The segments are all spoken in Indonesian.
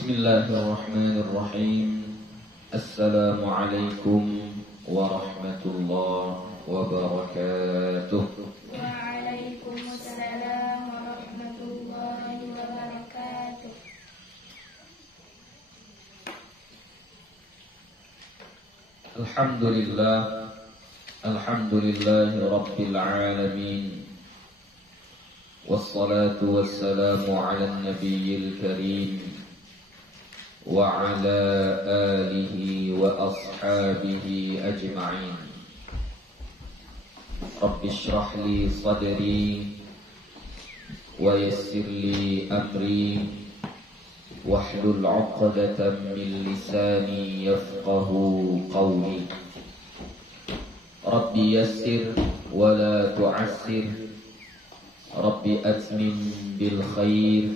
Bismillahirrahmanirrahim. Assalamualaikum warahmatullahi wabarakatuh. Waalaikumsalam warahmatullahi wabarakatuh. Alhamdulillahi rabbil alamin. Wassalatu wassalamu ala nabiyil karim wa ala alihi wa ashabihi ajma'in. Rabbi shrah li sadri wa yassir li amri wahlul 'uqdatam min lisani yafqahu qawli. Rabbi yassir wa la tu'assir, Rabbi atmim bil khair,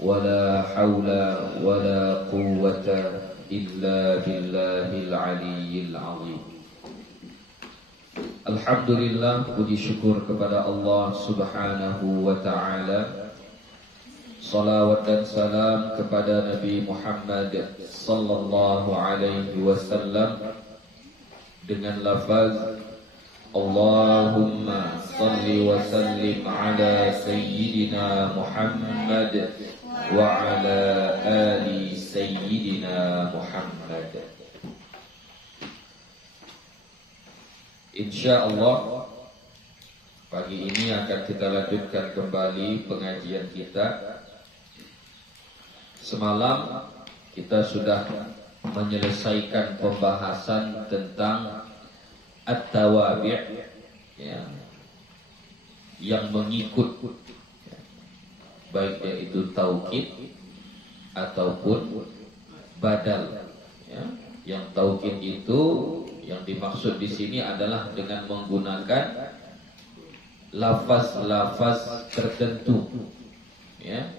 wala hawla wala quwwata illa billahil aliyyil azim. Alhamdulillah, puji syukur kepada Allah subhanahu wa ta'ala. Salawat dan salam kepada Nabi Muhammad sallallahu alaihi wasallam dengan lafaz Allahumma salli wa sallim ala sayyidina Muhammad wa ala ali sayyidina Muhammad. Insyaallah pagi ini akan kita lanjutkan kembali pengajian kita. Semalam kita sudah menyelesaikan pembahasan tentang at-tawabi' ya, yang mengikut, baik yaitu taukid ataupun badal. Ya. Yang taukid itu yang dimaksud di sini adalah dengan menggunakan lafaz-lafaz tertentu, ya,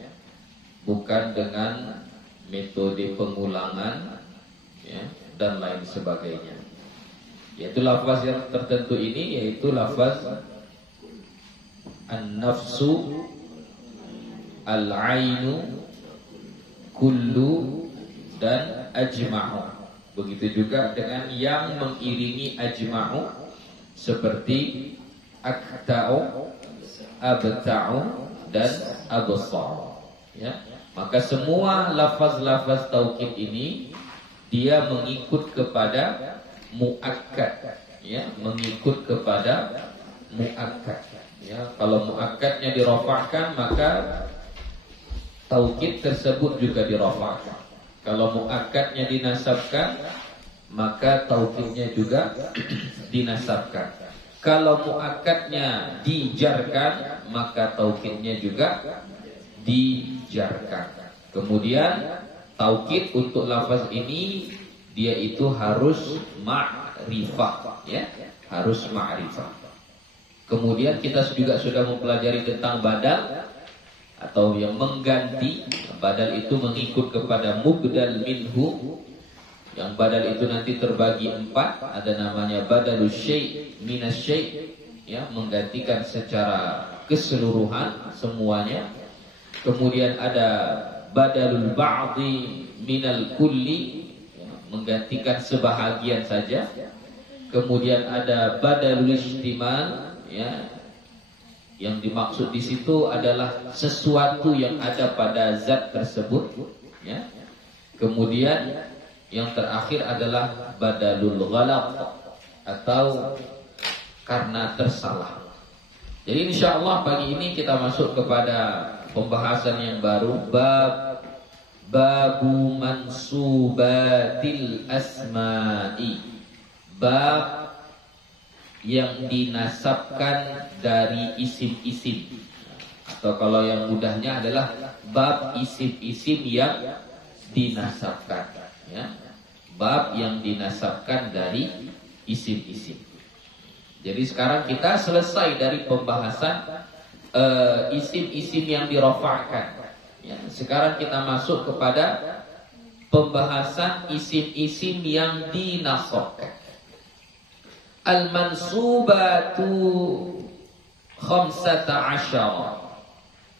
bukan dengan metode pengulangan, ya, dan lain sebagainya. Yaitu lafaz yang tertentu ini yaitu lafaz an-nafsu, al-ainu, kullu, dan ajma'u. Begitu juga dengan yang mengiringi ajma'u seperti akta'u, abta'u, dan absa'u. Ya. Maka semua lafaz-lafaz taukid ini dia mengikut kepada muakkad, ya, mengikut kepada muakkad. Ya, kalau muakkadnya dirafa'kan maka taukid tersebut juga dirafa'kan. Kalau muakkadnya dinasabkan maka taukidnya juga dinasabkan. Kalau muakkadnya dijarkan maka taukidnya juga dijarkan. Kemudian taukid untuk lafaz ini dia itu harus ma'rifah, ya, harus ma'rifah. Kemudian kita juga sudah mempelajari tentang badal atau yang mengganti. Badal itu mengikut kepada mubdal minhu. Yang badal itu nanti terbagi 4. Ada namanya badalus syai' minas syai', ya, menggantikan secara keseluruhan semuanya. Kemudian ada badalul ba'di minal kulli, menggantikan sebahagian saja. Kemudian ada badalul istimal, ya, yang dimaksud di situ adalah sesuatu yang ada pada zat tersebut, ya. Kemudian yang terakhir adalah badalul ghalab atau karena tersalah. Jadi insyaallah pagi ini kita masuk kepada pembahasan yang baru, babu mansubatil asma'i, bab yang dinasabkan dari isim-isim, atau kalau yang mudahnya adalah bab isim-isim yang dinasabkan, ya, bab yang dinasabkan dari isim-isim. Jadi sekarang kita selesai dari pembahasan isim-isim yang dirafa'kan. Ya, sekarang kita masuk kepada pembahasan isim-isim yang dinasabkan. Al-mansubatu 15.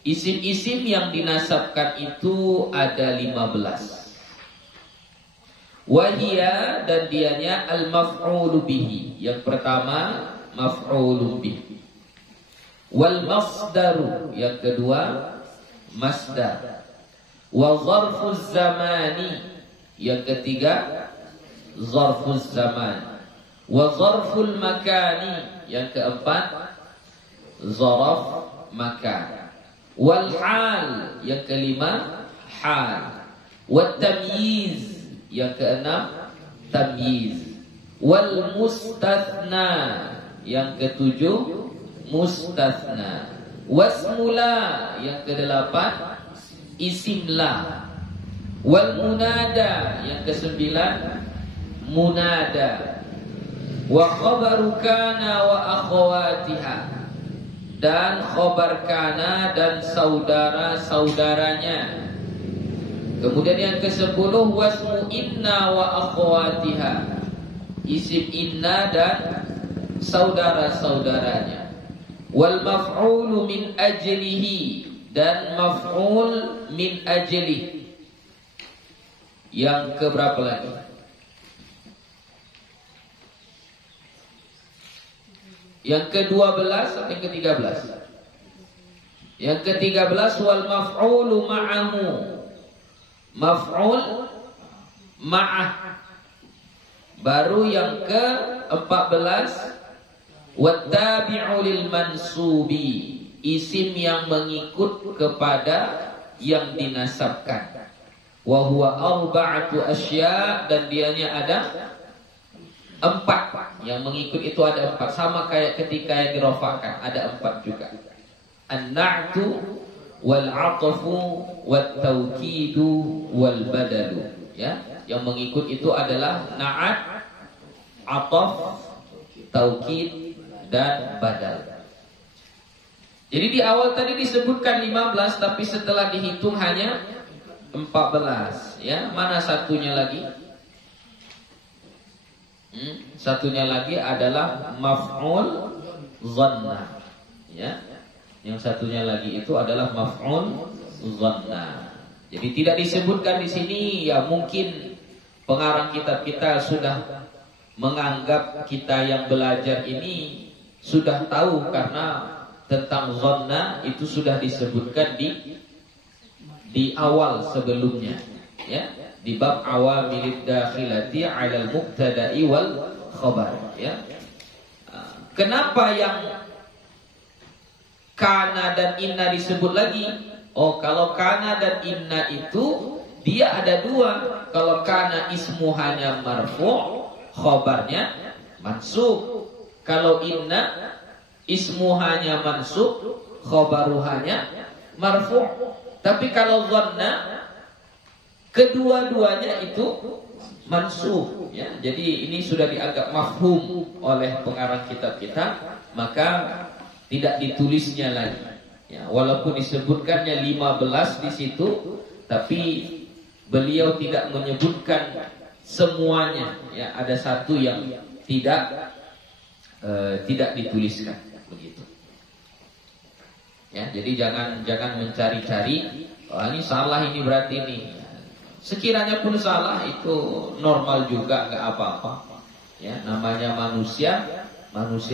Isim-isim yang dinasabkan itu ada 15. Wahia, dan dianya al-maf'ulu bihi. Yang pertama maf'ulu bihi. Wal masdaru, yang kedua masdar. Wa zarfuz zamani, yang ketiga zarfuz zaman. Wa zarful makani, yang keempat zaraf makan. Wal hal, yang kelima hal. Wat tamyiz, yang keenam tamyiz. Wal mustathna, yang ketujuh mustathna. Wasmula, yang kedelapan isim la. Wal munada, yang kesembilan munada. Wa khabaru kana wa akhawatiha, dan khobar kana dan saudara-saudaranya. Kemudian yang ke-10 wasmu inna wa akhwatiha, isim inna dan saudara-saudaranya. Wal maf'ulu min ajlihi, dan maf'ul min ajlihi. Yang keberapa lagi? Yang ke-12 atau yang ke-13? Yang ke-13 wal maf'ulu ma'ahu. Maf'ul ma'ah. Baru yang ke-14 wattabi'u lil mansubi, isim yang mengikut kepada yang dinasabkan. Wa huwa arba'atu asya, dan dianya ada 4. Yang mengikut itu ada 4, sama kayak ketika yang dirofakan ada 4 juga. An-na'tu wal 'atfu wat tawkidu wal badalu, ya. Yang mengikut itu adalah na'at, 'athaf, taukid dan badal. Jadi di awal tadi disebutkan 15, tapi setelah dihitung hanya 14, ya. Mana satunya lagi? Satunya lagi adalah maf'ul dhanna, ya. Yang satunya lagi itu adalah maf'ul dhanna. Jadi tidak disebutkan di sini, ya mungkin pengarang kitab kita sudah menganggap kita yang belajar ini sudah tahu, karena tentang dhanna itu sudah disebutkan di awal sebelumnya, ya. Di bab awamilid dakhilati 'alal mubtada'i wal khabar, ya. Kenapa yang kana dan inna disebut lagi? Oh, kalau kana dan inna itu dia ada 2. Kalau kana ismu hanya marfu', khabarnya mansub. Kalau inna ismu hanya mansub, khabaru hanya marfu'. Tapi kalau dhanna kedua-duanya itu mansub, ya. Jadi ini sudah dianggap mafhum oleh pengarang kitab kita, maka tidak ditulisnya lagi, ya. Walaupun disebutkannya 15 di situ, tapi beliau tidak menyebutkan semuanya, ya. Ada satu yang tidak dituliskan, begitu. Ya, jadi jangan mencari-cari, oh ini salah, ini berarti ini. Sekiranya pun salah itu normal juga, nggak apa-apa. Ya, namanya manusia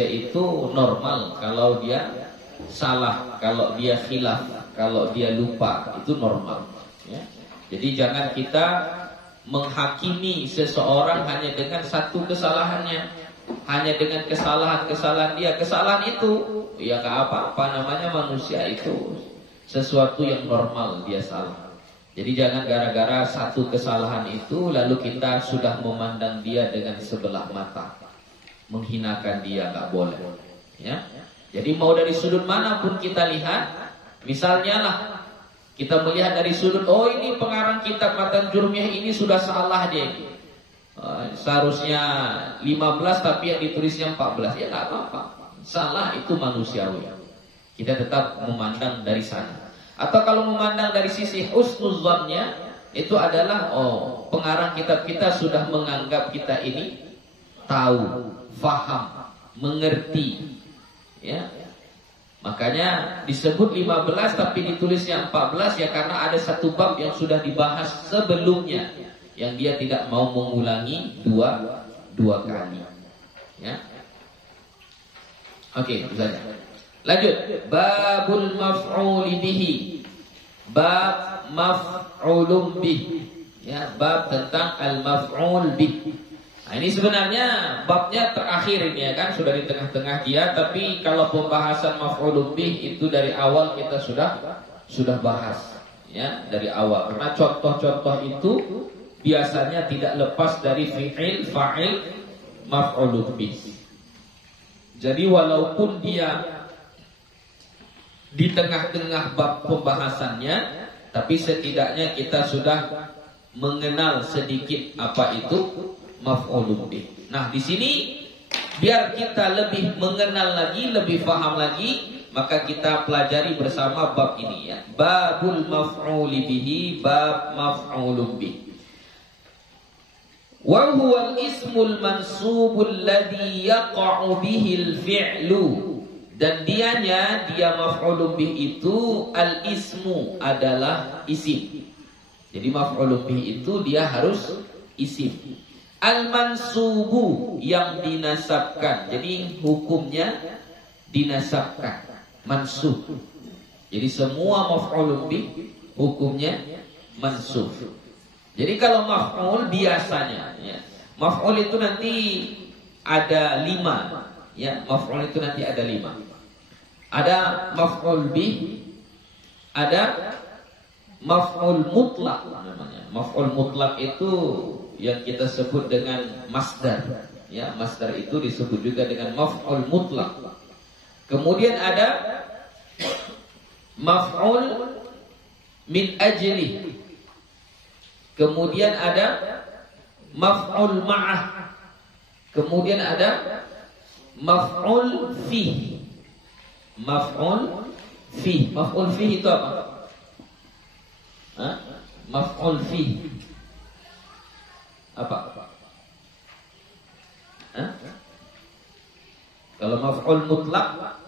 itu normal. Kalau dia salah, kalau dia khilaf, kalau dia lupa, itu normal. Ya. Jadi jangan kita menghakimi seseorang hanya dengan satu kesalahannya, hanya dengan kesalahan dia. Kesalahan itu ya nggak apa-apa, namanya manusia itu sesuatu yang normal, dia salah. Jadi jangan gara-gara satu kesalahan itu lalu kita sudah memandang dia dengan sebelah mata, menghinakan dia, nggak boleh, ya. Jadi mau dari sudut manapun kita lihat, misalnya lah kita melihat dari sudut, oh ini pengarang kitab Matan Jurmiyah ini sudah salah dia ini. Seharusnya 15 tapi yang ditulisnya 14, ya nggak apa-apa. Salah itu manusiawi. Kita tetap memandang dari sana. Atau kalau memandang dari sisi husnuzannya, itu adalah pengarang kitab kita sudah menganggap kita ini tahu, faham, mengerti, ya. Makanya disebut 15 tapi ditulisnya 14 ya karena ada satu bab yang sudah dibahas sebelumnya yang dia tidak mau mengulangi dua kali. Ya. Oke, misalnya. Lanjut, babul maf'ul bihi. Bab maf'ulun bih. Ya, bab tentang al-maf'ul bih. Nah, ini sebenarnya babnya terakhir ini ya kan, sudah di tengah-tengah dia, tapi kalau pembahasan maf'ulun bih itu dari awal kita sudah bahas ya, dari awal. Karena contoh-contoh itu biasanya tidak lepas dari fi'il, fa'il, maf'ulun bih. Jadi walaupun dia di tengah-tengah bab pembahasannya, tapi setidaknya kita sudah mengenal sedikit apa itu maf'ulun bih. Nah, di sini biar kita lebih mengenal lagi, lebih paham lagi, maka kita pelajari bersama bab ini ya. Babul maf'uli bihi, bab maf'ulun bih. Wa huwa al-ismul mansubul ladzi yaqa'u bihil fi'lu. Dan dia maf'ulun bih itu al-ismu adalah isim. Jadi maf'ulun bih itu dia harus isim. Al-mansubu yang dinasabkan. Jadi hukumnya dinasabkan, mansub. Jadi semua maf'ulun bih hukumnya mansub. Jadi kalau maf'ul biasanya ya, maf'ul itu nanti ada 5 ya, maf'ul itu nanti ada 5. Ada maf'ul bih, ada maf'ul mutlak namanya. Maf'ul mutlak itu yang kita sebut dengan masdar. Ya, masdar itu disebut juga dengan maf'ul mutlak. Kemudian ada maf'ul min ajli. Kemudian ada maf'ul ma'ah. Kemudian ada maf'ul fi. Maf'ul fi. Maf'ul fi itu apa? Maf'ul fi apa? Kalau maf'ul mutlak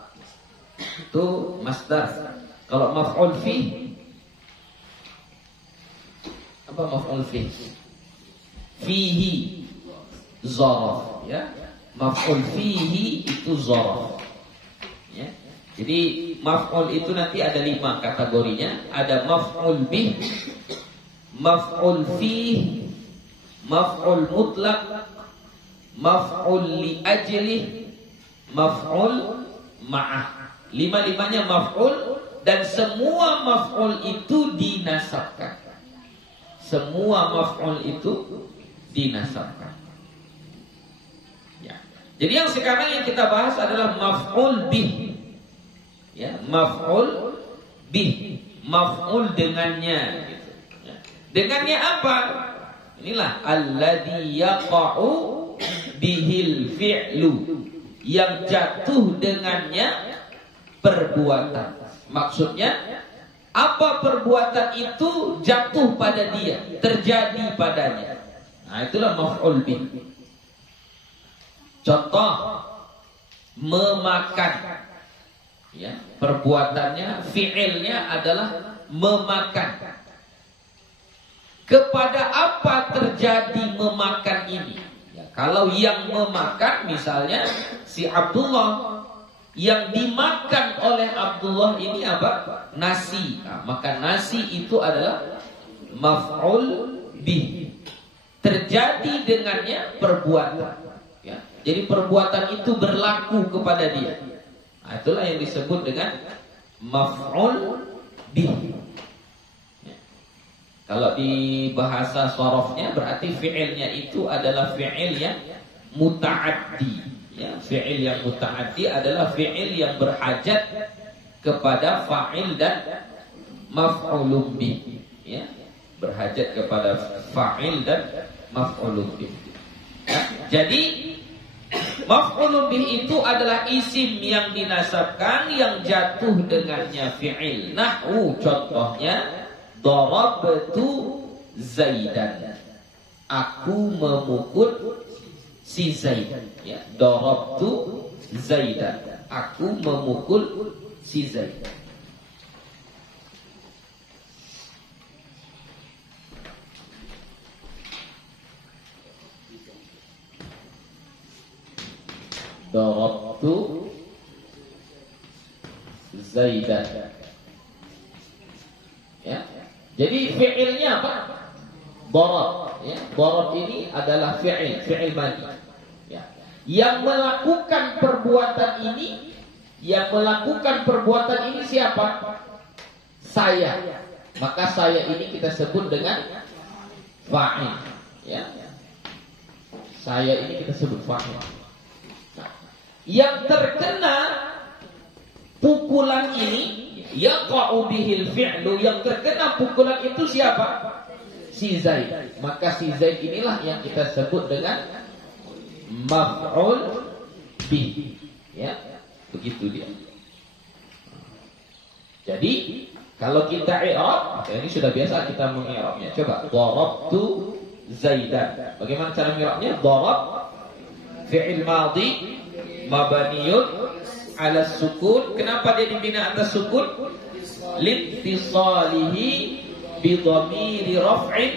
itu masdar. Kalau maf'ul fi apa maf'ul fi? Fihi zaraf ya. Maf'ul fihi itu zaraf. Ya. Jadi maf'ul itu nanti ada 5 kategorinya. Ada maf'ul bih, maf'ul fih, maf'ul mutlak, maf'ul li ajlih, maf'ul ma'ah. 5-5-nya maf'ul dan semua maf'ul itu dinasabkan. Semua maf'ul itu dinasabkan. Ya. Jadi yang sekarang yang kita bahas adalah maf'ul bih. Ya, maf'ul bih, maf'ul dengannya gitu. Ya. Dengannya apa? Inilah alladzi yaqa'u bihil fi'lu, yang jatuh dengannya perbuatan. Maksudnya apa perbuatan itu jatuh pada dia, terjadi padanya. Nah, itulah maf'ul bih. Contoh memakan. Ya, perbuatannya, fi'ilnya adalah memakan. Kepada apa terjadi memakan ini? Ya, kalau yang memakan misalnya si Abdullah, yang dimakan oleh Abdullah ini apa? Nasi. Nah, maka nasi itu adalah maf'ul bih. Terjadi dengannya perbuatan. Ya, jadi perbuatan itu berlaku kepada dia. Nah, itulah yang disebut dengan maf'ul bih. Ya. Kalau di bahasa sharafnya berarti fi'ilnya itu adalah fi'il yang muta'addi. Ya, fi'il yang muta'addi adalah fi'il yang berhajat kepada fa'il dan maf'ulun bih. Ya, berhajat kepada fa'il dan maf'ulun bih. Ya, jadi maf'ulun bih itu adalah isim yang dinasabkan yang jatuh dengannya fi'il. Nahwu contohnya darabtu Zaidan. Aku memukul si Zaid. Ya, darabtu Zaidan. Aku memukul si Zaid. Darabtu Zaidan. Ya. Jadi fi'ilnya apa? Darab. Ya. Darab ini adalah fi'il madi. Ya. Yang melakukan perbuatan ini siapa? Saya. Maka saya ini kita sebut dengan fa'il. Ya. Saya ini kita sebut fa'il. Yang terkena pukulan ini, yaqa'u bihil fi'lu, yang terkena pukulan itu siapa? Si Zaid. Maka si Zaid inilah yang kita sebut dengan maf'ul bih. Ya, begitu dia. Jadi kalau kita i'rab, ini sudah biasa kita mengi'rabnya. Coba, darabtu Zaidan. Bagaimana cara mengi'rabnya? Darab fi'il madhi mabniyun ala sukun. Kenapa dia dibina atas sukun? Littisalihi bi dhamiri raf'in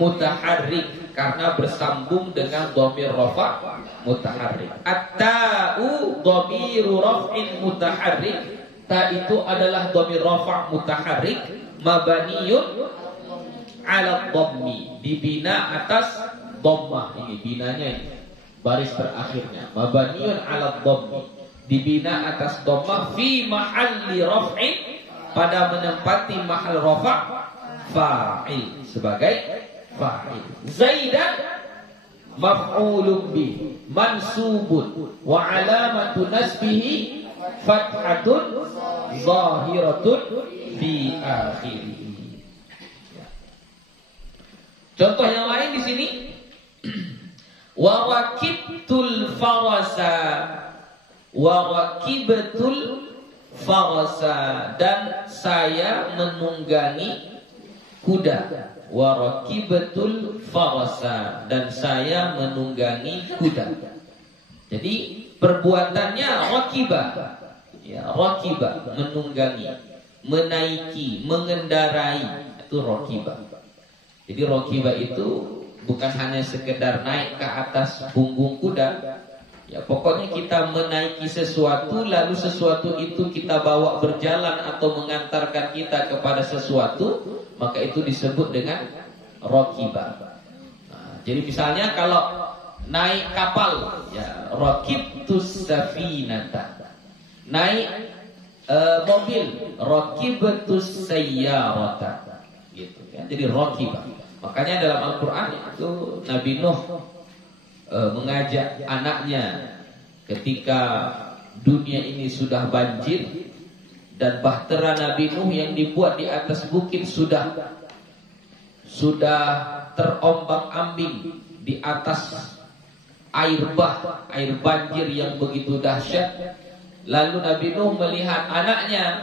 mutaharrik, karena bersambung dengan dhamir rafa' mutaharrik. At-ta'u dhamiru raf'in mutaharrik. Ta itu adalah dhamir rafa' mutaharrik mabniyun ala dhammi, dibina atas dhammah. Ini binanya ini, baris terakhirnya. Mabniyun ala dhammi, dibina atas dhammah fi mahalli raf'in, pada menempati mahal rafa' fa'il, sebagai fa'il. Zaidan maf'ulun bih mansubun wa alamatu nasbihi fathatun zahiratun fi akhirih. Contoh yang lain di sini, wa rakibtul farasa, wa rakibtul farasa, dan saya menunggangi kuda. Wa rakibtul farasa, dan saya menunggangi kuda. Jadi perbuatannya rakibah. Ya, rakibah, menunggangi, menaiki, mengendarai, itu rakibah. Jadi rakibah itu bukan hanya sekedar naik ke atas punggung kuda. Ya, pokoknya kita menaiki sesuatu, lalu sesuatu itu kita bawa berjalan atau mengantarkan kita kepada sesuatu, maka itu disebut dengan rakibah. Nah, jadi misalnya kalau naik kapal, ya, rakibtus safinata. Naik mobil, rakibtus sayyarata. Gitu ya. Jadi rakibah. Makanya dalam Al-Qur'an itu Nabi Nuh mengajak anaknya ketika dunia ini sudah banjir dan bahtera Nabi Nuh yang dibuat di atas bukit sudah terombang-ambing di atas air banjir yang begitu dahsyat. Lalu Nabi Nuh melihat anaknya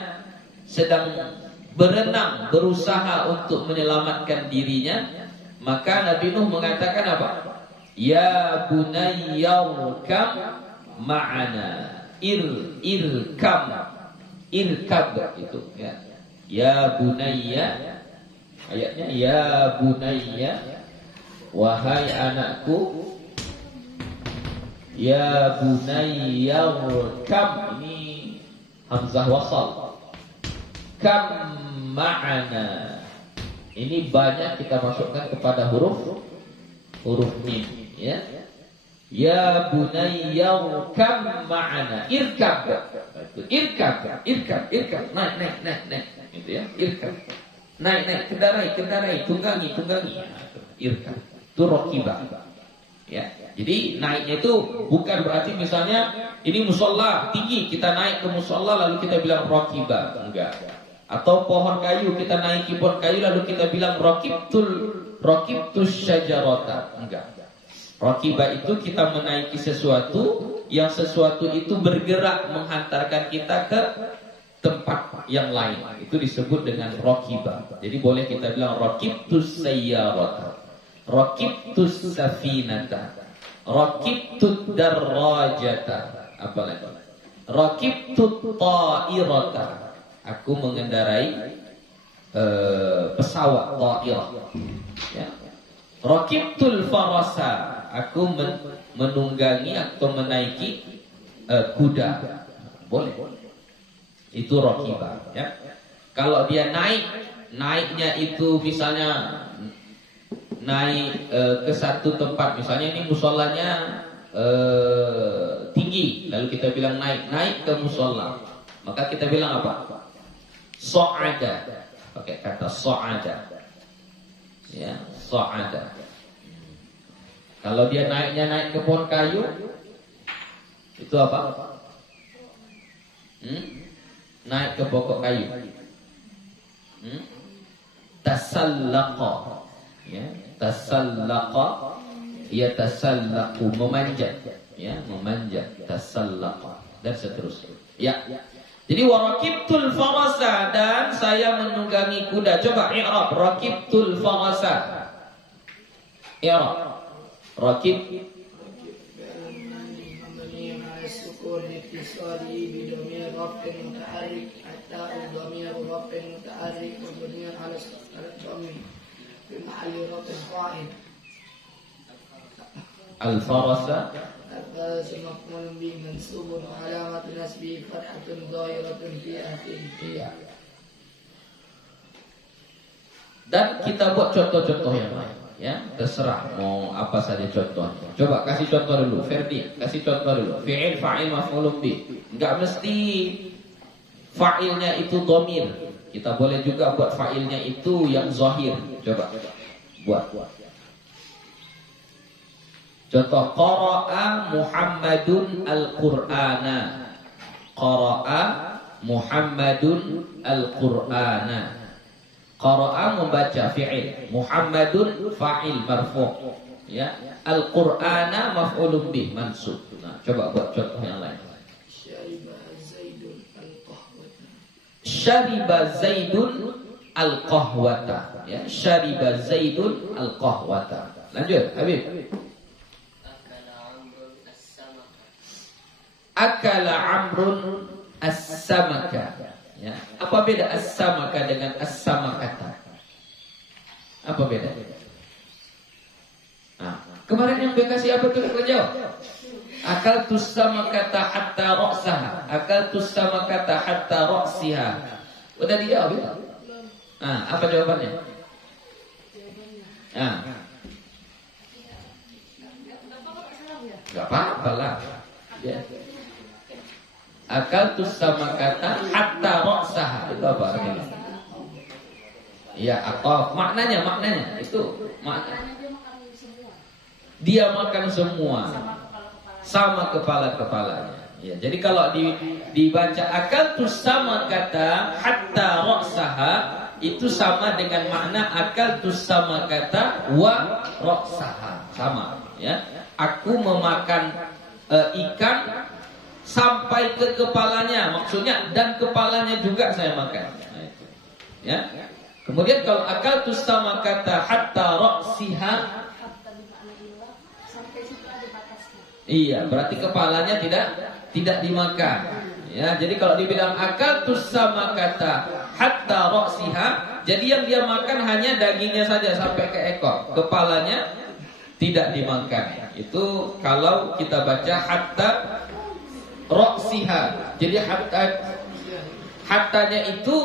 sedang berenang, berusaha untuk menyelamatkan dirinya, maka Nabi Nuh mengatakan apa? Ya bunayya irkam ma'ana. Irkab itu ya. Ya bunayya, ayatnya ya bunayya, wahai anakku. Ya bunayya irkab, ini hamzah wasal. Kam ma'ana. Ini banyak kita masukkan kepada huruf mim, ya. Ya bunayya irkab ma'ana. Irkab. Naik. Gitu ya. Irkab. Naik, kendarai, tunggangi. Irkab. Itu rakibah. Ya. Jadi naiknya itu bukan berarti misalnya ini musola tinggi, kita naik ke musola lalu kita bilang rakibah, enggak. Atau pohon kayu, kita naiki pohon kayu lalu kita bilang rakibtus syajarata, enggak. Rakibah itu kita menaiki sesuatu, yang sesuatu itu bergerak menghantarkan kita ke tempat yang lain. Itu disebut dengan rakibah. Jadi boleh kita bilang rakibtus sayyarata, rakibtus safinata, rakibtud darrajata. Apa lagi? Rakibtu ta'irata. Aku mengendarai pesawat ta'irah. Ya. Rakibtul farasa. Aku menunggangi atau menaiki kuda. Boleh. Itu rakibah, ya. Kalau dia naiknya itu misalnya naik ke satu tempat, misalnya ini musolanya tinggi, lalu kita bilang naik ke musola, maka kita bilang apa? So'ada, pakai kata so'ada, ya, so'ada. Kalau dia naik ke pohon kayu, itu apa? Naik ke pokok kayu. Tasallaqa, ya, tasallaqa, ya tasallaqu, memanjat, ya, memanjat, tasallaqa, dan seterusnya. Ya. Jadi warakibtul farasa, dan saya menunggangi kuda. Coba i'rab rakibtul farasa. I'rab rakib al-farasa dan kita buat contoh-contoh yang lain, ya, terserah mau apa saja contohnya. Coba kasih contoh dulu, Ferdi, kasih contoh dulu. Fi'il, fa'il, maf'ulun bih. Enggak mesti fa'ilnya itu dhamir. Kita boleh juga buat fa'ilnya itu yang zahir. Coba buat. Contoh, qara'a Muhammadun al-Qur'ana. Qara'a Muhammadun al-Qur'ana. Qara'a membaca, fi'il. Muhammadun fa'il marfu', ya. Al-Qur'ana maf'ulun bih mansub. Nah, coba buat contoh yang lain. Syariba Zaidun al-qahwata, ya. Syariba Zaidun al-qahwata. Lanjut, Habib. Akala Amrun as-samaka. Ya. Apa beda as-samaka dengan as-samakata? Apa beda? Nah, kemarin yang kasih apa tuh jawab? Akal tusamakata hatta ra'saha. Akal tusamakata hatta ra'siha. Udah dijawab ya? Nah, apa jawabannya? Nah. Gak apa-apa lah. Ya. Akal tusamakata hatta ra'saha. Itu apa artinya? Ya, apa maknanya itu maknanya dia makan semua sama kepala-kepalanya. Ya, jadi kalau dibaca akal tusamakata hatta ra'saha, itu sama dengan makna akal tusamakata wa ra'saha, sama, ya. Aku memakan ikan sampai ke kepalanya, maksudnya, dan kepalanya juga saya makan. Nah, itu. Ya. Kemudian kalau akal tusamakata hatta ra'siha, iya, berarti kepalanya tidak dimakan. Ya, jadi kalau dibilang akal tusamakata hatta ra'siha, jadi yang dia makan hanya dagingnya saja sampai ke ekor, kepalanya tidak dimakan. Itu kalau kita baca hatta ra'siha. Jadi hattanya itu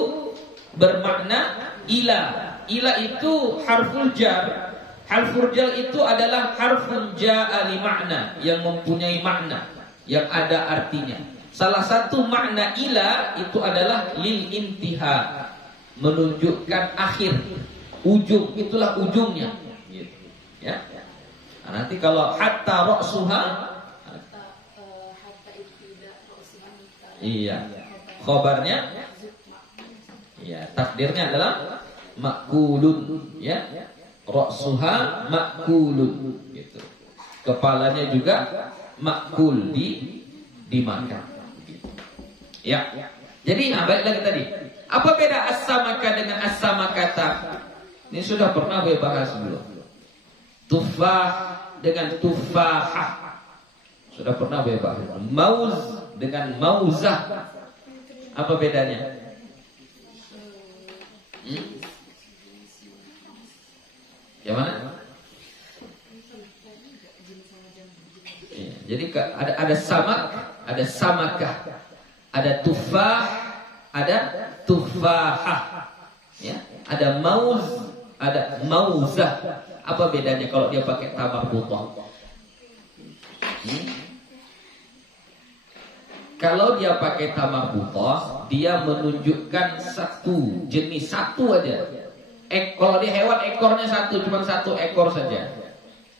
bermakna ila. Ila itu harful jar. Harful jar itu adalah harfun ja'a li makna, yang mempunyai makna, yang ada artinya. Salah satu makna ila itu adalah lil intiha, menunjukkan akhir, ujung, itulah ujungnya. Gitu. Ya. Nah, nanti kalau hatta ra'suha, iya, khobarnya, iya, takdirnya adalah makulun, ya. Ra'suha makulun, gitu. Kepalanya juga makul, dimakan. Gitu. Ya. Jadi balik lagi tadi. Apa beda as-samaka dengan as-samakata? Ini sudah pernah saya bahas belum? Tufah dengan tufahah sudah pernah saya bahas. dengan mauzah. Apa bedanya? Yang mana? Ya, jadi ada samak, ada samakah, ada tufah, ada tufahah. Ya, ada mauz, ada mauzah. Apa bedanya kalau dia pakai tamar butoh? Kalau dia pakai tamar butoh, dia menunjukkan satu jenis, satu aja. Kalau dia hewan ekornya satu, cuma satu ekor saja.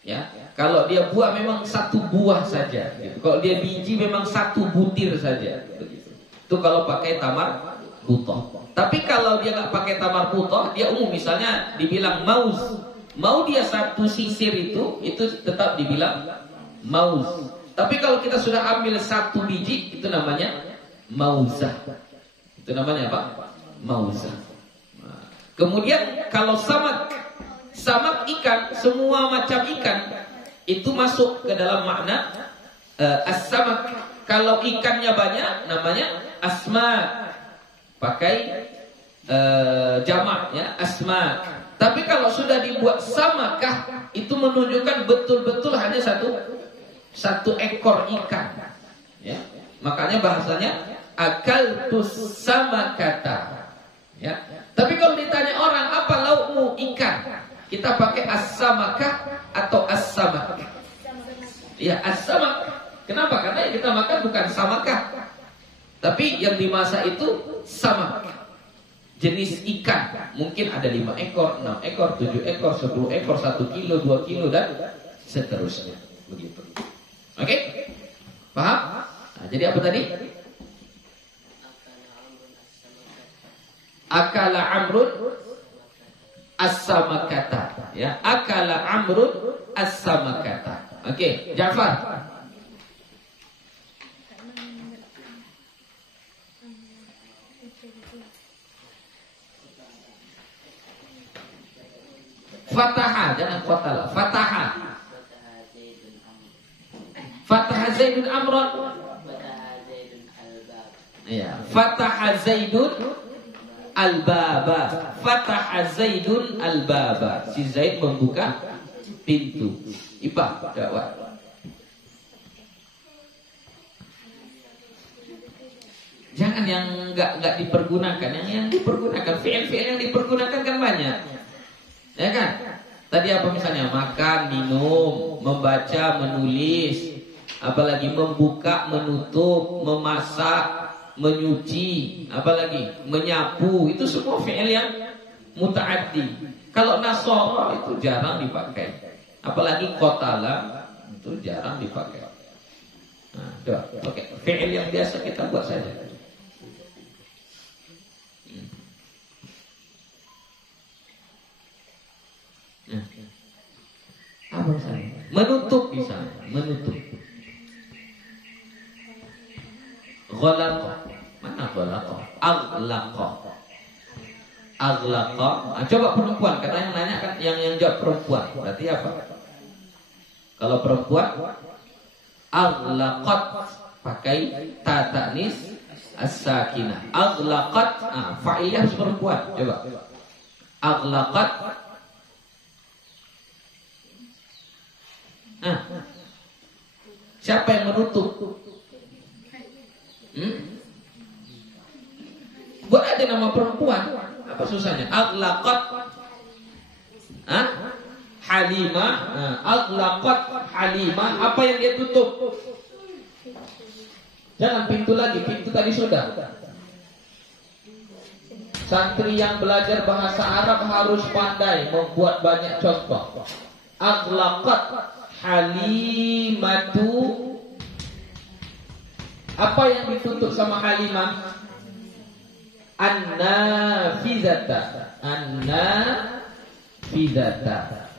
Ya, kalau dia buah memang satu buah saja. Gitu. Kalau dia biji memang satu butir saja. Begitu. Itu kalau pakai tamar butoh. Tapi kalau dia nggak pakai tamar butoh, dia umum. Misalnya dibilang mauz, mau dia satu sisir itu tetap dibilang mauz. Tapi kalau kita sudah ambil satu biji, itu namanya mauzah. Itu namanya apa? Mauzah. Nah, kemudian kalau samak ikan, semua macam ikan itu masuk ke dalam makna as-samak. Kalau ikannya banyak, namanya asma. Pakai jamak ya, asma. Tapi kalau sudah dibuat samakah, itu menunjukkan betul-betul hanya satu ekor ikan. Ya. Makanya bahasanya akaltus samakata. Ya. Tapi kalau ditanya orang, apa laukmu? Ikan. Kita pakai as-samakah atau as-samak? Ya, as-samak. Kenapa? Karena yang kita makan bukan samakah. Tapi yang dimasak itu samak. Jenis ikan. Mungkin ada 5 ekor, 6 ekor, 7 ekor, 10 ekor, 1 kilo, 2 kilo, dan seterusnya. Begitu. Oke? Paham? Nah, jadi apa tadi? Akala amrun as-samakata. Ya, akala amrun as-samakata. Oke, Ja'far. Fataha, jangan qatala. Fataha. Fataha Zaidun amron. Ya, Fataha Zaidun al-baba. Fataha Zaidun al-baba. Si Zaid membuka pintu. Ibah, jawab. Jangan yang enggak dipergunakan, yang dipergunakan. Fi'il-fi'il yang dipergunakan kan banyak. Ya kan? Tadi apa misalnya? Makan, minum, membaca, menulis, apalagi membuka, menutup, memasak, menyuci, apalagi menyapu. Itu semua fi'il yang muta'addi. Kalau nasara itu jarang dipakai. Apalagi qatala itu jarang dipakai. Nah, coba. Oke, fi'il yang biasa kita buat saja. Apa misalnya? Menutup misalnya, menutup. Ghalaqa. Mana ghalaqa? Aghlaqa. Aghlaqa. Nah, coba perempuan, karena yang nanya kan yang jawab perempuan. Berarti apa? Kalau perempuan aghlaqat pakai ta ta'nis as-sakinah. Aghlaqat, fa'ilnya harus perempuan. Coba. Aghlaqat. Siapa yang menutup? Buat aja nama perempuan. Apa susahnya? Aghlaqat Halimah. Aghlaqat Halimah. Apa yang dia tutup? Jangan pintu lagi. Pintu tadi sudah. Santri yang belajar bahasa Arab harus pandai membuat banyak contoh. Aghlaqat Halimatu. Apa yang ditutup sama Halimah? An-nafizata. An-nafizata.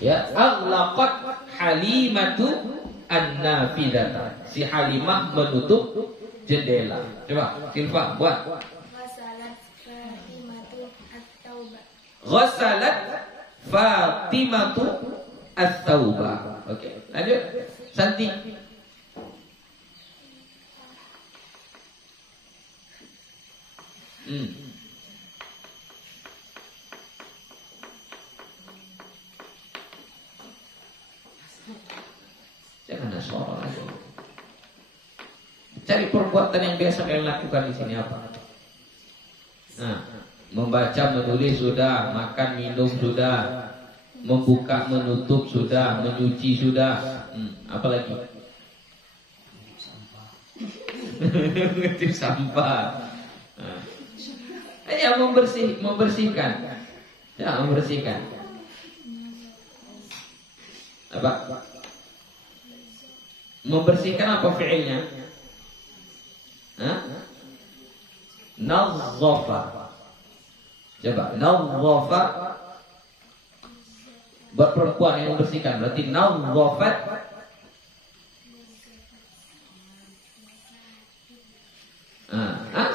Ya, aghlaqat Halimatu an-nafizata. Si Halimah menutup jendela. Coba, Silva buat. Ghasalat Fatimatu at-taubah. Ghasalat Fatimatu at-taubah. Oke, lanjut. Santi. Jangan nasoro lagi. Cari perbuatan yang biasa kalian lakukan di sini apa? Nah, membaca, menulis sudah, makan, minum sudah, membuka, menutup sudah, menyuci sudah. Apa lagi? Ngutip sampah. Nah. Ya membersihkan. Ya membersihkan. Apa? Membersihkan apa fi'ilnya? Nazzafa. Coba, nazzafa. Buat perempuan yang membersihkan berarti nazzafat.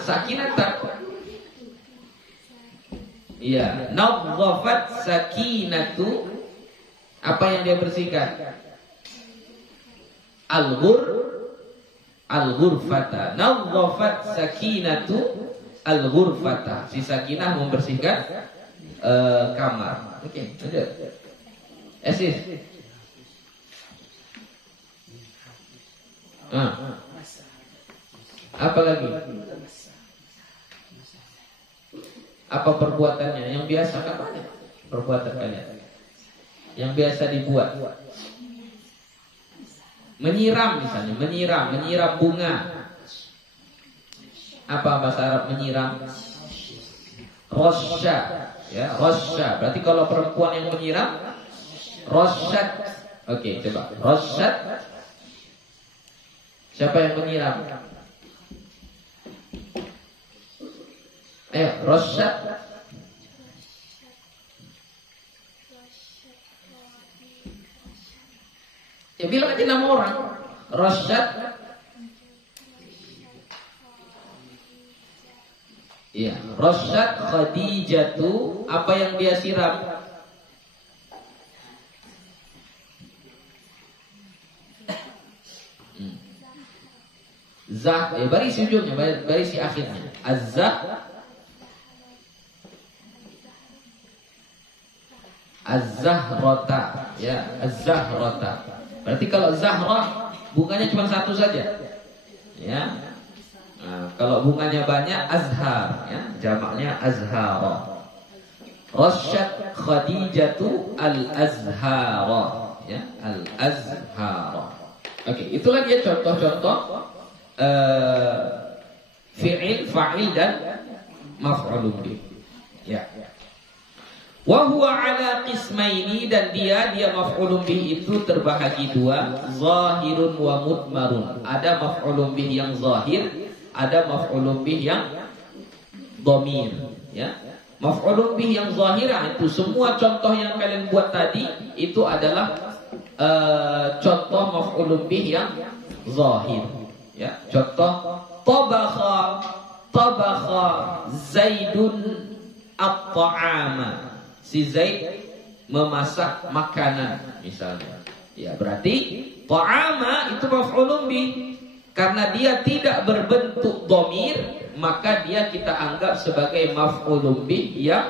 Sakinatan. Iya, nazzafat sakinatu. Apa yang dia bersihkan? Al-ghurfata. Nazzafat sakinatu al-ghurfata. Si Sakinah membersihkan kamar. Oke, lanjut. Esis. Apa lagi? Apa perbuatannya? Yang biasa kan banyak perbuatan kalian. Yang biasa dibuat. Menyiram misalnya, menyiram bunga. Apa bahasa Arab menyiram? Rosya, ya, rosya. Berarti kalau perempuan yang menyiram, rosyat. Oke, coba. Rosyat. Siapa yang menyiram? Ayo, rosyat. Ya bilang aja nama orang. Rosyat. Iya, Rosyat Khadijatu. Apa yang dia siram? Zah, ya baris ujungnya, baris si akhirnya. Az-zahrata, ya, az-zahrata. Berarti kalau Zahra bunganya cuma satu saja, ya. Nah, kalau bunganya banyak Azhar, ya, jamaknya Azhara. Rasyat Khadijatu al-Azhara, ya, al-Azhara. Oke, itu lagi ya contoh-contoh fi'il, fa'il dan maf'ulun bih. Ya. Wa huwa ala qismaini, dan dia maf'ulun bih itu terbahagi dua, zahirun wa mudmarun. Ada maf'ulun bih yang zahir, ada maf'ulun bih yang dhamir, ya. Maf'ulun bih yang zahir itu semua contoh yang kalian buat tadi itu adalah contoh maf'ulun bih yang zahir, ya. Contoh tabakha Zaidun at-ta'ama. Si Zaid memasak makanan misalnya. Ya, berarti ta'ama itu maf'ulun bih. Karena dia tidak berbentuk dhamir, maka dia kita anggap sebagai maf'ulun bih yang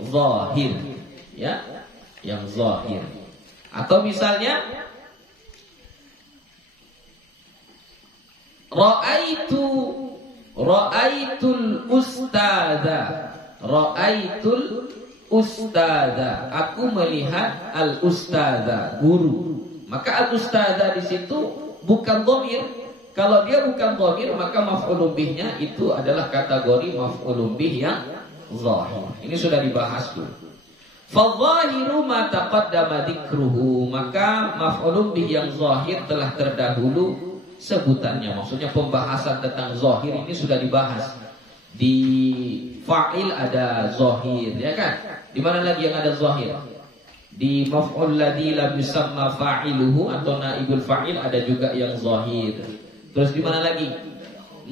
zahir, ya, yang zahir. Atau misalnya ra'aitul ustadza. Ra'aitul ustadza, aku melihat al-ustadza, guru. Maka al-ustadza di situ bukan dhamir. Kalau dia bukan dhamir, maka maf'ulun bihnya itu adalah kategori maf'ulun bih yang zahir. Ini sudah dibahas dulu. Fadzahiru ma taqaddama dzikruhu, maka maf'ulun bih yang zahir telah terdahulu sebutannya. Maksudnya pembahasan tentang zahir ini sudah dibahas. Di fa'il ada zahir, ya kan? Di mana lagi yang ada zahir? Di maf'ul ladzi lam yusamma fa'iluhu atau naibul fa'il ada juga yang zahir. Terus di mana lagi?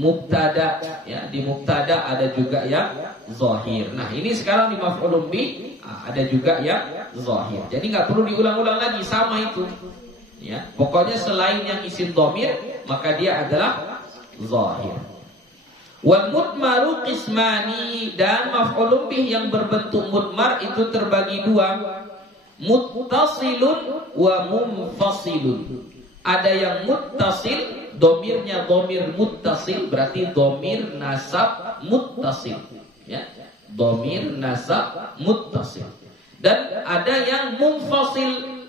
Mubtada, ya, di mubtada ada juga yang zahir. Nah, ini sekarang di maf'ulun bih ada juga yang zahir. Jadi nggak perlu diulang-ulang lagi, sama itu. Ya, pokoknya selain yang isim dhamir, maka dia adalah zahir. Wal mudmaru qismani, dan maf'ulun bih yang berbentuk mudmar itu terbagi dua, muttasilun wa munfasilun. Ada yang muttasil, domirnya domir muttasil, berarti domir nasab muttasil, ya, domir nasab muttasil. Dan ada yang munfasil,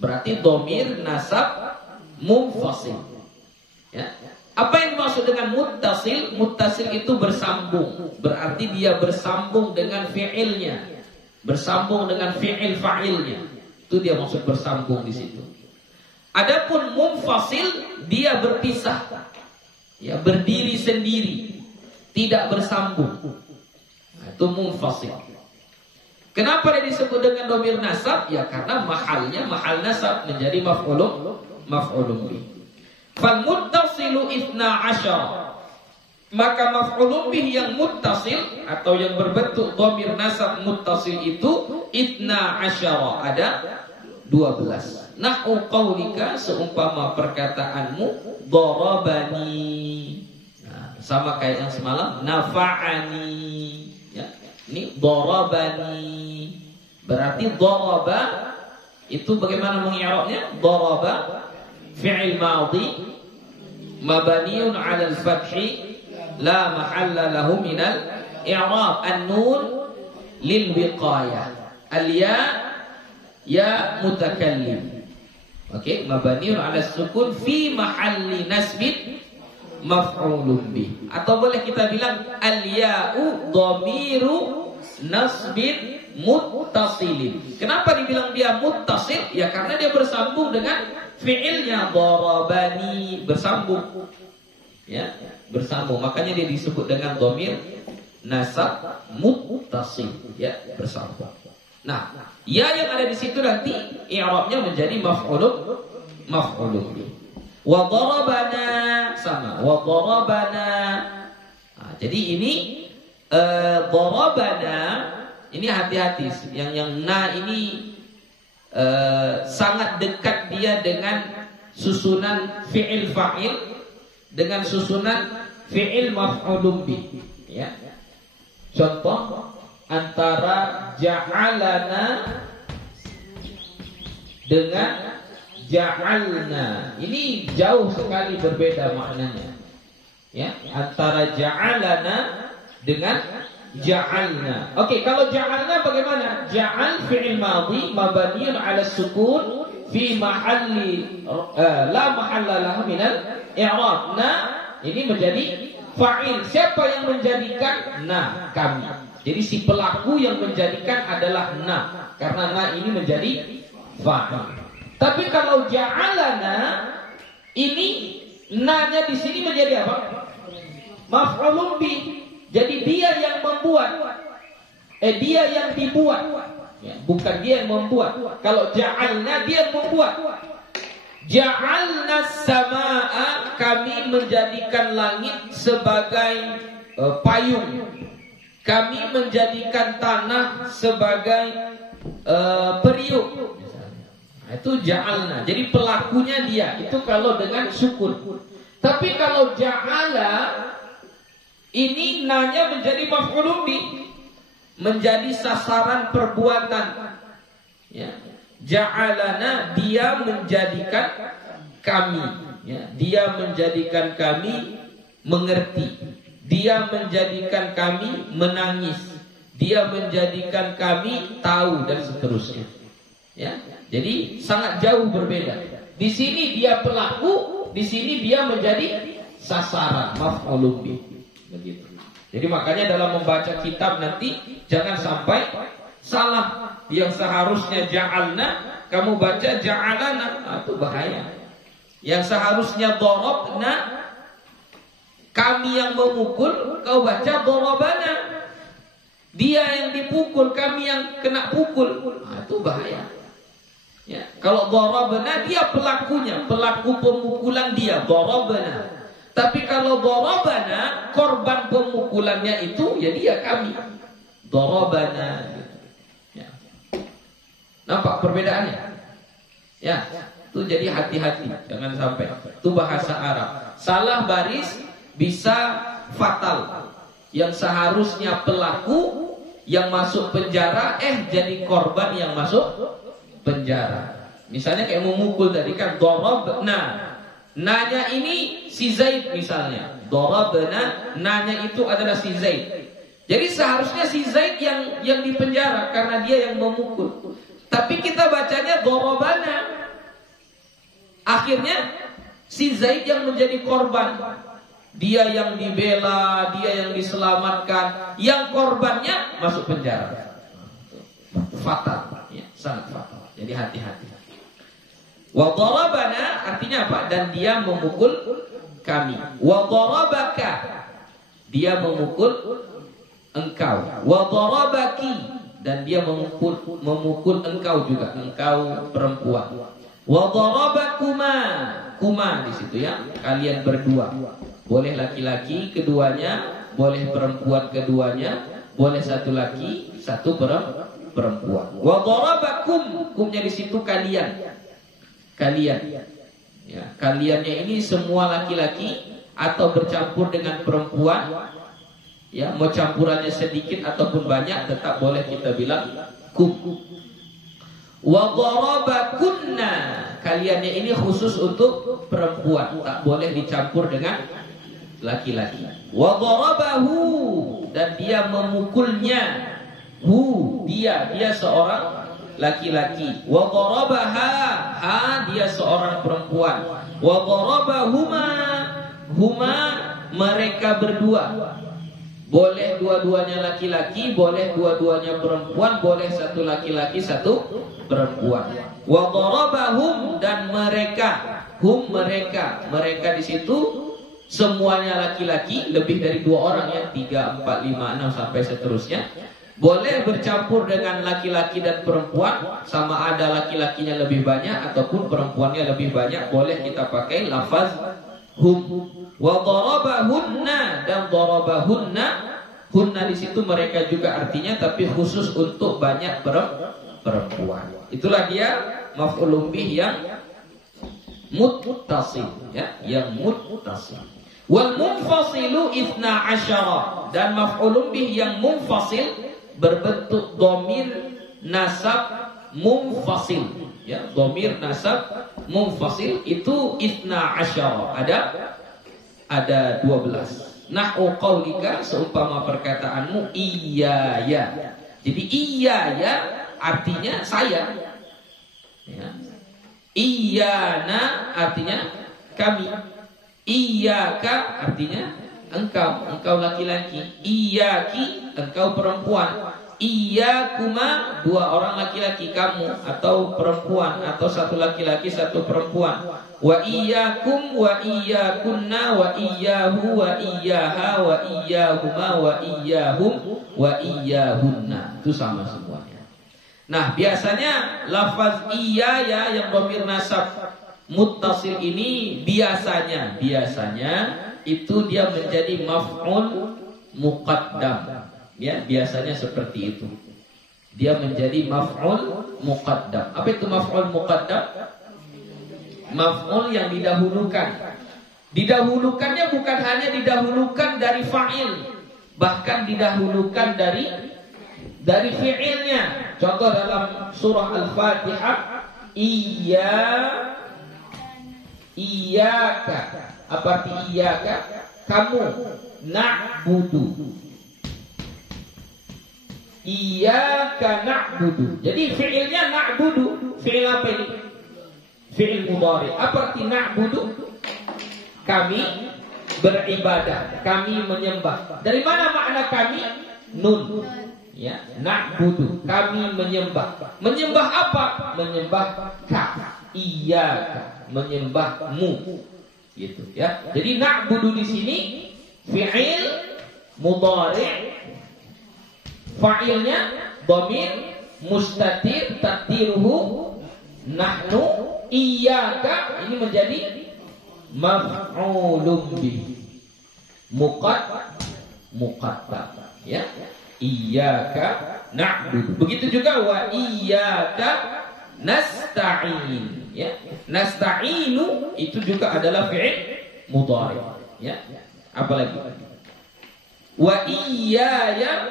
berarti domir nasab munfasil, ya. Apa yang dimaksud dengan muttasil? Muttasil itu bersambung, berarti dia bersambung dengan fi'ilnya, bersambung dengan fi'il fa'ilnya. Itu dia maksud bersambung di situ. Adapun munfasil, dia berpisah, ya, berdiri sendiri, tidak bersambung. Nah, itu munfasil. Kenapa dia disebut dengan domir nasab? Ya karena mahalnya mahal nasab, menjadi maf'ulun bih. Fal muttasilu 12. Maka maf'ulun bih yang muttasil atau yang berbentuk domir nasab muttasil itu 12, ada 12. Nahu qaulika, seumpama perkataanmu darabani. Nah, sama kayak yang semalam, nafa'ani, ya. Ini darabani. Berarti daraba itu bagaimana mengi'rabnya? Daraba fi'il madhi mabniun 'ala al-fathi la mahalla lahu min al-i'rab. An-nun lil wiqayah, al-ya ya mutakallim. Oke, mabniun 'ala sukun fi mahalli nasbin maf'ulun bih. Atau boleh kita bilang al-ya'u dhamiru nasbin muttasilin. Kenapa dibilang dia muttasil? Ya karena dia bersambung dengan fi'ilnya darabani, bersambung. Ya, bersambung. Makanya dia disebut dengan dhamir nasab muttasil, ya, bersambung. Nah, ya yang ada di situ nanti i'rabnya menjadi maf'ulun bih. Wa darabana, sama wa darabana. Nah, jadi ini darabana ini hati-hati, yang na ini sangat dekat dia dengan susunan fi'il fa'il, dengan susunan fi'il maf'ulun bih, ya. Contoh antara ja'alana dengan ja'alna, ini jauh sekali berbeda maknanya, ya, antara ja'alana dengan ja'alna. Oke, kalau ja'alna bagaimana? Ja'al fi'il madhi mabniun 'ala sukun fi mahalli la mahalla lahu min al-i'rab. Na ini menjadi fa'il. Siapa yang menjadikan? Na, kami. Jadi si pelaku yang menjadikan adalah na, karena na ini menjadi fa'il. Tapi kalau ja'alana, ini na-nya di sini menjadi apa? Maf'ulun bih. Jadi dia yang membuat, dia yang dibuat, ya, bukan dia yang membuat. Kalau ja'alna, dia yang membuat. Ja'alna samaa, kami menjadikan langit sebagai payung. Kami menjadikan tanah sebagai periuk. Nah, itu ja'alna. Jadi pelakunya dia. Itu kalau dengan sukun. Tapi kalau ja'ala, ini nanya menjadi maf'ulun bih, menjadi sasaran perbuatan. Ya. Ja'alana, dia menjadikan kami. Ya. Dia menjadikan kami mengerti. Dia menjadikan kami menangis. Dia menjadikan kami tahu, dan seterusnya. Ya. Jadi sangat jauh berbeda. Di sini dia pelaku, di sini dia menjadi sasaran, maf'ulun bih. Begitu. Jadi makanya dalam membaca kitab nanti jangan sampai salah. Yang seharusnya ja'alna, kamu baca ja'alana, itu bahaya. Yang seharusnya darabna, kami yang memukul, kau baca darabana. Dia yang dipukul, kami yang kena pukul, itu bahaya. Ya, kalau darabna, dia pelakunya, pelaku pemukulan dia, darabna. Tapi kalau darabana, korban pemukulannya itu, ya dia kami. Darabana. Ya. Nampak perbedaannya? Ya, itu jadi hati-hati, jangan sampai. Itu bahasa Arab. Salah baris bisa fatal. Yang seharusnya pelaku yang masuk penjara jadi korban yang masuk penjara. Misalnya kayak memukul tadi kan, darabna. Nanya ini si Zaid misalnya. Darabna, nanya itu adalah si Zaid. Jadi seharusnya si Zaid yang dipenjara karena dia yang memukul. Tapi kita bacanya darabana. Akhirnya si Zaid yang menjadi korban. Dia yang dibela, dia yang diselamatkan, yang korbannya masuk penjara. Fatal, ya, sangat fatal. Jadi hati-hati. Wa darabana artinya apa? Dan dia memukul kami. Wa darabaka, dia memukul engkau. Wa darabaki, dan dia memukul engkau juga, engkau perempuan. Wa darabakuma, kuma di situ ya, kalian berdua. Boleh laki-laki keduanya, boleh perempuan keduanya, boleh satu laki, satu perempuan. Wa darabakum, kumnya di situ kalian. Kalian. Ya, kaliannya ini semua laki-laki atau bercampur dengan perempuan. Ya, mau campurannya sedikit ataupun banyak tetap boleh kita bilang kum. Wa darabakunna, kaliannya ini khusus untuk perempuan, tak boleh dicampur dengan laki-laki. Wa darabahu, dan dia memukulnya. Dia seorang laki-laki. Wa darabaha, dia seorang perempuan. Wa darabahuma, mereka berdua. Boleh dua-duanya laki-laki, boleh dua-duanya perempuan, boleh satu laki-laki, satu perempuan. Wa darabahum, dan mereka, mereka di situ semuanya laki-laki, lebih dari 2 orang ya, 3, 4, 5, 6 sampai seterusnya. Boleh bercampur dengan laki-laki dan perempuan, sama ada laki-lakinya lebih banyak ataupun perempuannya lebih banyak, boleh kita pakai lafaz hum. Wa darabahunna, dan darabahunna, hunna di situ mereka juga artinya, tapi khusus untuk banyak perempuan. Itulah dia maf'ulun bih yang muttasil ya, yang muttasil. Wal munfasilu 12, dan maf'ulun bih yang munfasil berbentuk dhamir nasab munfasil ya, dhamir nasab munfasil itu 12, ada 12. Nahu qaulika, seumpama perkataanmu iya ya. Jadi iya ya artinya saya ya. Iyana artinya kami. Iyaka artinya engkau laki-laki. Iyaki, engkau perempuan. Iyakuma, 2 orang laki-laki, kamu atau perempuan, atau satu laki-laki satu perempuan. Wa iyakum wa iyakunna wa iyahu wa iyaha wa iyahuma wa iyahum wa iyahunna. Itu sama semuanya. Nah, biasanya lafaz iya ya yang dhamir nasab muttasil ini biasanya itu dia menjadi maf'ul muqaddam. Ya, biasanya seperti itu. Dia menjadi maf'ul muqaddam. Apa itu maf'ul muqaddam? Maf'ul yang didahulukan. Didahulukannya bukan hanya didahulukan dari fa'il, bahkan didahulukan dari fi'ilnya. Contoh dalam surah Al-Fatihah, iyyaka. Apa arti iyyaka? Kamu. Na'budu. Iyyaka na'budu. Jadi fi'ilnya na'budu. Fi'il apa ini? Fi'il mudhari. Apa arti na'budu? Kami beribadah, kami menyembah. Dari mana makna kami? Nun. Ya, na'budu, kami menyembah. Menyembah apa? Menyembah ka. Iyyaka, menyembahmu. Gitu ya. Jadi na'budu di sini fi'il mudhari. Fa'ilnya dhamir mustatir takdiruhu nahnu. Iyyaka ini menjadi maf'ulun bih muqaddam ya. Iyyaka na'budu. Begitu juga wa iyyaka nasta'in ya. Nasta'inu itu juga adalah fi'il mudhari ya. Apalagi wa iyaya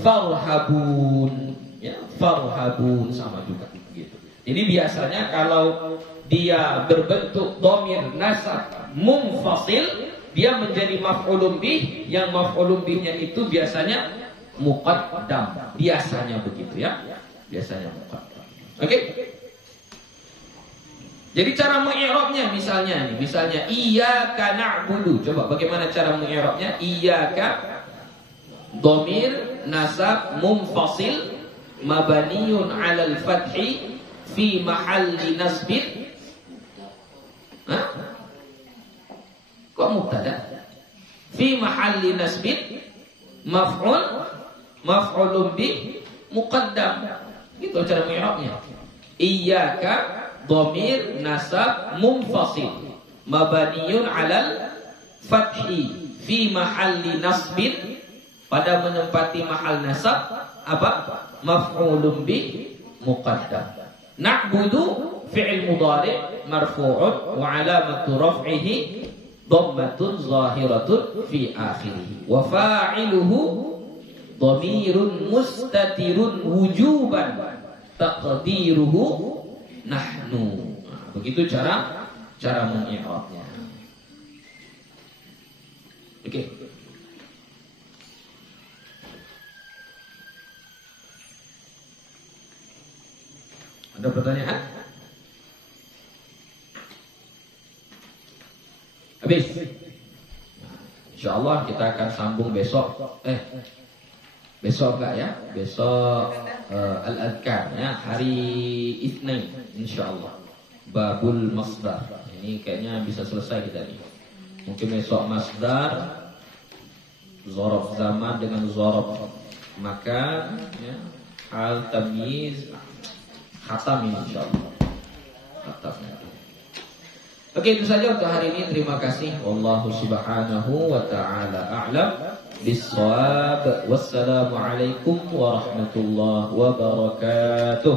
farhabun. Ya, farhabun sama juga gitu. Jadi biasanya kalau dia berbentuk dhamir nasab munfasil, dia menjadi maf'ulun bih, yang maf'ulun bihnya itu biasanya muqaddam. Biasanya begitu ya. Biasanya muqaddam. Oke? Jadi cara mengi'rabnya misalnya iyyaka na'budu. Coba bagaimana cara mengi'rabnya? Iyyaka dhamir nasab munfasil mabniyun 'alal fathi fi mahalli nasbin. Hah? Kok mubtada? Fi mahalli nasbin maf'ulun bih muqaddam. Gitu cara mengi'rabnya. Iyyaka dhamir nasab munfasil mabniyun 'alal fathi fi mahalli nasbin, pada menempati mahal nasab apa? Maf'ulun bih muqaddam. Na'budu fi'il mudhari' marfu'un wa 'alamatu raf'ihi dhammatun zahiratun fi akhirih wa fa'iluhu dhamirun mustatirun wujuban taqdiruhu nahnu. Nah, begitu cara mengi'rabnya. Oke. Ada pertanyaan? Habis. Insyaallah kita akan sambung besok. Besok enggak ya? Besok Al-Adhkar ya, hari Itsnin insyaallah. Babul masdar. Ini kayaknya bisa selesai kita nih. Mungkin besok masdar, dzaraf zaman dengan dzaraf makan ya, hal tamyiz, khatam insyaallah. Khatam. Oke, itu saja untuk hari ini. Terima kasih. Wallahu subhanahu wa ta'ala a'lam bis-shawab. Wassalamualaikum warahmatullahi wabarakatuh.